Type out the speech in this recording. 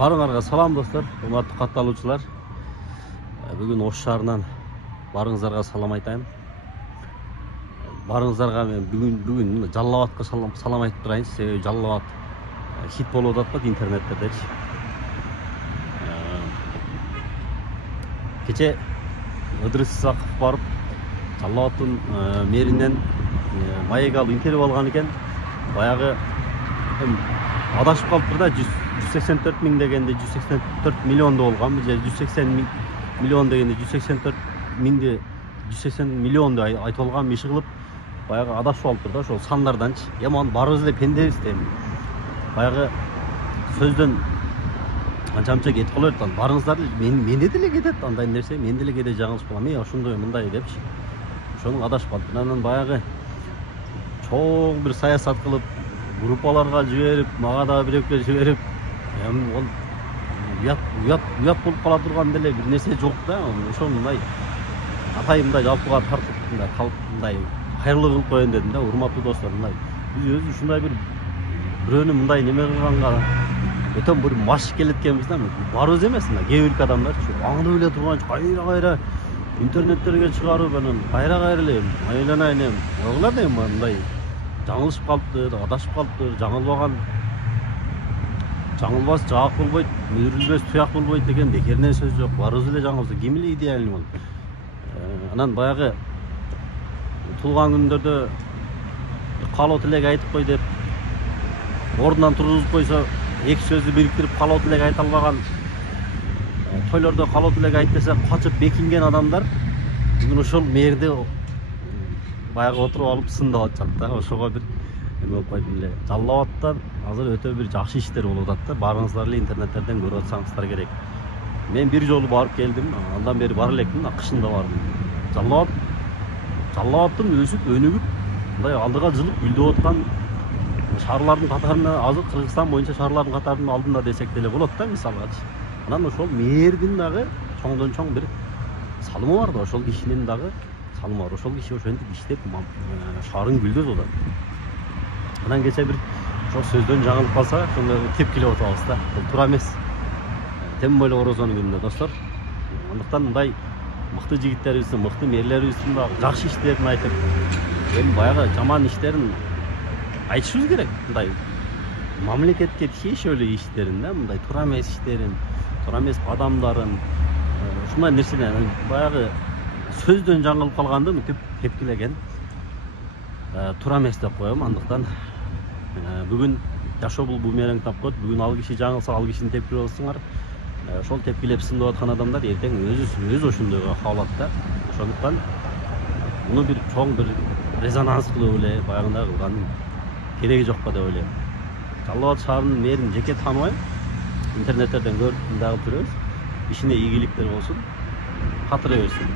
Барыңарга салам достор, урматтуу катталуучулар. Бүгүн Ош шаарынан барыңыздарга салам айтайын. Барыңыздарга мен бүгүн Жалал Абадка салам айтып турайын. Себеби Жалал Абад хит болуп атат интернеттердечи. Кече Ыдырыс Исаков барып Жалал Абадтын мэринен маек алып интервью алган экен. Баягы адашып калыптыр да, 184 миң дегенде 184 миллионду болгон, же 180 миллион дегенде 184 миңди 180 миллионду айтып алган иши кылып, баягы адашып алыптыр да ошол сандарданчы. Эми аны барыбыз эле пендебиз дейм. Баягы сөздөн анча кетип кала берет. Барыңыздар, менде деле кетет андай нерсе, менде деле кээде жаңылыш болом. Мен ошондой мындай депчи. Ошону адашып калып, анан баягы чоң бир саясат кылып, группаларга жиберип, мага да бирөккө жиберип, эми ол уят болуп кала турган деле бир нерсе жок да. Ошо мындай атайымда жалпыга тартып мындай калып мындай кайрылуу кылып коеюн дедим да. Урматтуу достор, мындай биз өзү ушундай бирөөнү мындай неме кылганга өтө бир маш келеткенбиз да. Барыбыз эмес мына кээ бир адамдар аңдып эле турганчы кайра интернеттерге чыгарып, анан кайра эле айланайын эми ойлор дейм, мындай жаңылышып калыптыр, адашып калыптыр, жаңылбас жаак болбойт, үйрүлбөс туяк болбойт деген бекеринен сөз жок. Барыбыз эле жаңылбыз, ким эле идеальный болуп. Анан баягы туулган күндөрдө каалоо тилек айтып кой деп ордунан тургузуп койсо, эки сөздү бириктирип каалоо тилек айта албаган, тойлордо каалоо тилек айт десе качып бекинген адамдар бүгүн ошол мэрди баягы отуруп алып сындап атышат да. Ошого бир эме болуп кайтты эле. Жалал Абадтан азыр өтө бир жакшы иштер болуп атат да. Барыңыздар эле интернеттерден көрүп атсаңыздар керек. Мен бир жолу барып келдим, андан бери бара элекмин, кышында бардым. Жалал Абадтын өсүп өнүгүп, мындай алдыга жылып гүлдөп аткан шаарлардын катарына, азыр Кыргызстан боюнча шаарлардын катарынын алдында десек деле болот да, мисалгачы. Анан ошол мэрдин дагы чоңдон чоң бир салымы бар да, ошол кишинин дагы салымы бар. Ошол киши ошентип иштеп шаарын гүлдөтүп атат. Анан кече бир ошол сөздөн жаңылып калса, ошондой тепкилеп атабыз да. Бул туура эмес. Тем более Орозонун күнүндө достор. Андыктан мындай мыкты жигиттерибиздин, мыкты мэрлерибиздин дагы жакшы иштерин айтып, эми баягы жаман иштерин айтышыбыз керек. Мындай мамлекетке тиешелүү эле иштерин да, мындай туура эмес иштерин, туура эмес адамдарын, ушундай нерселерин баягы сөздөн жаңылып калганды мынтип тепкилеген туура эмес деп коем. Андыктан бүгүн жашоо бул бумеранг тапкот. Бүгүн ал киши жаңылса, ал кишини тепкилеп алсаңар, ошол тепкилеп сындап аткан адамдар эртең өзү ошондойго кабылат да. Ошондуктан муну бир чоң бир резонанс кылып эле баягындай кылган кереги жок деп ойлойм. Жалал Абад шаарынын мэрин жеке тааныбайм, интернеттерден көрүп мындай кылып жүрөбүз. Ишине ийгиликтер болсун, катыра берсин.